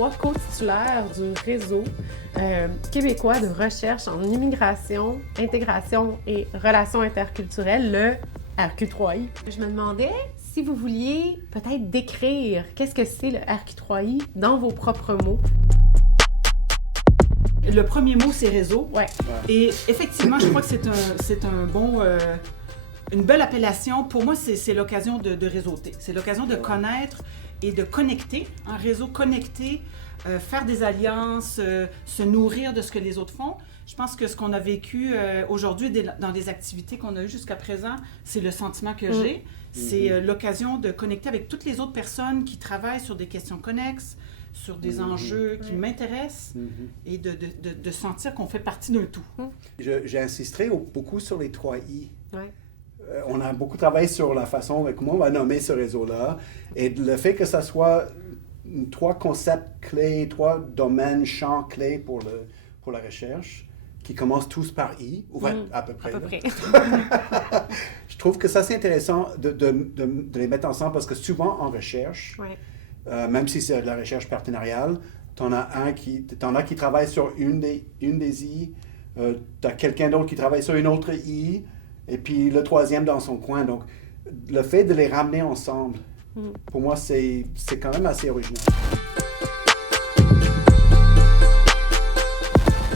trois co-titulaires du réseau québécois de recherche en immigration, intégration et relations interculturelles, le RQ3I. Je me demandais si vous vouliez peut-être décrire qu'est-ce que c'est le RQ3I dans vos propres mots. Le premier mot, c'est réseau. Ouais. Et effectivement, je crois que c'est une belle appellation. Pour moi, c'est l'occasion de réseauter. C'est l'occasion de connaître et de connecter. Un réseau connecté, faire des alliances, se nourrir de ce que les autres font. Je pense que ce qu'on a vécu aujourd'hui dans des activités qu'on a eues jusqu'à présent, c'est le sentiment que j'ai. C'est l'occasion de connecter avec toutes les autres personnes qui travaillent sur des questions connexes, sur des enjeux qui m'intéressent et de sentir qu'on fait partie d'un tout. J'insisterai beaucoup sur les 3 I. Ouais. On a beaucoup travaillé sur la façon comment on va nommer ce réseau-là et le fait que ça soit 3 concepts clés, 3 domaines, champs clés pour la recherche qui commencent tous par I, ou à peu près. Je trouve que ça c'est intéressant de les mettre ensemble parce que souvent en recherche, même si c'est de la recherche partenariale, t'en as qui travaille sur une des I, t'as quelqu'un d'autre qui travaille sur une autre I, et puis le troisième dans son coin. Donc, le fait de les ramener ensemble, pour moi, c'est quand même assez original.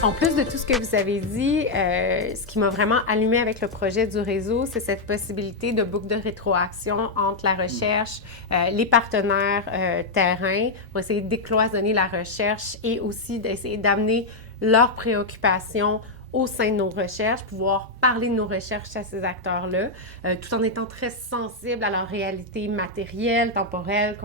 En plus de tout ce que vous avez dit, ce qui m'a vraiment allumé avec le projet du réseau, c'est cette possibilité de boucle de rétroaction entre la recherche, les partenaires terrain, pour essayer de décloisonner la recherche et aussi d'essayer d'amener leurs préoccupations au sein de nos recherches, pouvoir parler de nos recherches à ces acteurs-là, tout en étant très sensible à leur réalité matérielle, temporelle,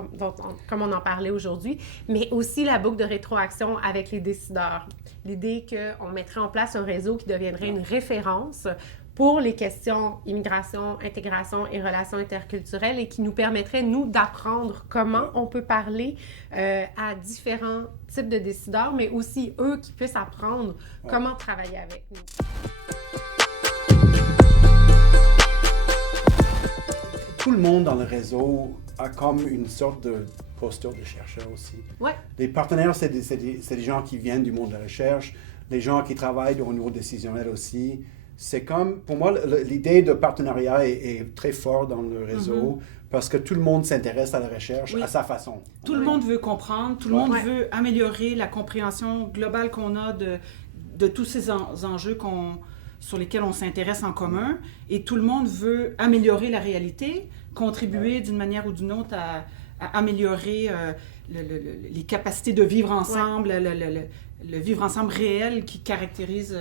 comme on en parlait aujourd'hui, mais aussi la boucle de rétroaction avec les décideurs. L'idée qu'on mettrait en place un réseau qui deviendrait une référence pour les questions immigration, intégration et relations interculturelles et qui nous permettrait, nous, d'apprendre comment on peut parler à différents types de décideurs, mais aussi eux qui puissent apprendre comment travailler avec nous. Tout le monde dans le réseau a comme une sorte de posture de chercheur aussi. Ouais. Les partenaires, c'est des gens qui viennent du monde de la recherche, les gens qui travaillent au niveau décisionnel aussi. C'est comme, pour moi, l'idée de partenariat est très forte dans le réseau parce que tout le monde s'intéresse à la recherche à sa façon. Tout le monde veut comprendre, tout le monde veut améliorer la compréhension globale qu'on a de tous ces enjeux sur lesquels on s'intéresse en commun et tout le monde veut améliorer la réalité, contribuer d'une manière ou d'une autre à améliorer les capacités de vivre ensemble, le vivre ensemble réel qui caractérise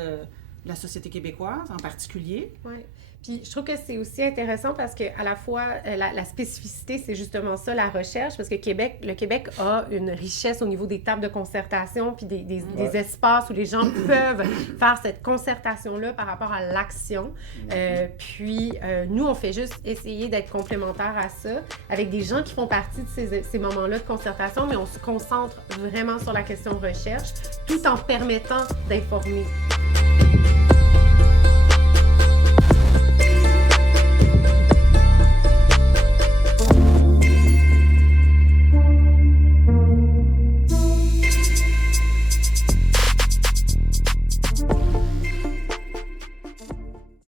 la société québécoise en particulier. Oui. Puis je trouve que c'est aussi intéressant parce qu'à la fois, la spécificité, c'est justement ça, la recherche, parce que le Québec a une richesse au niveau des tables de concertation puis des espaces où les gens peuvent faire cette concertation-là par rapport à l'action. Puis nous, on fait juste essayer d'être complémentaires à ça avec des gens qui font partie de ces moments-là de concertation, mais on se concentre vraiment sur la question recherche tout en permettant d'informer.